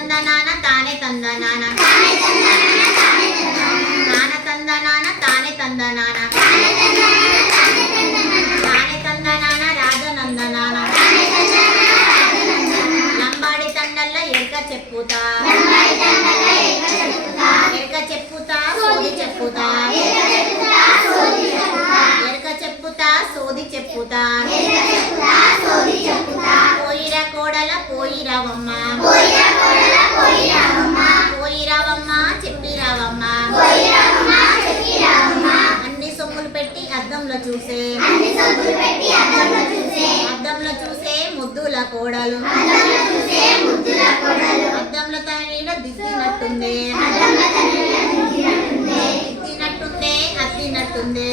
తందనాన తానే తందనాన నాన తందనాన తానే తందనాన తానే తందనాన రాజనందనాన లంబాడి తండల్ల ఎరక చెప్పుతా ఎరక చెప్పుతా సోది చెప్పుతా ఎరక చెప్పుతా సోది చెప్పుతా పోయిరా కోడల పోయిరావమ్మ పోయిరావమ్మ చెప్పిరావమ్మ అన్ని సొమ్ములు పెట్టి అద్దంలో చూసే అద్దంలో చూసే ముద్దుల కోడలు అద్దంలో తన దిద్దినట్టుందే దిద్దినట్టుందే అద్దినట్టుందే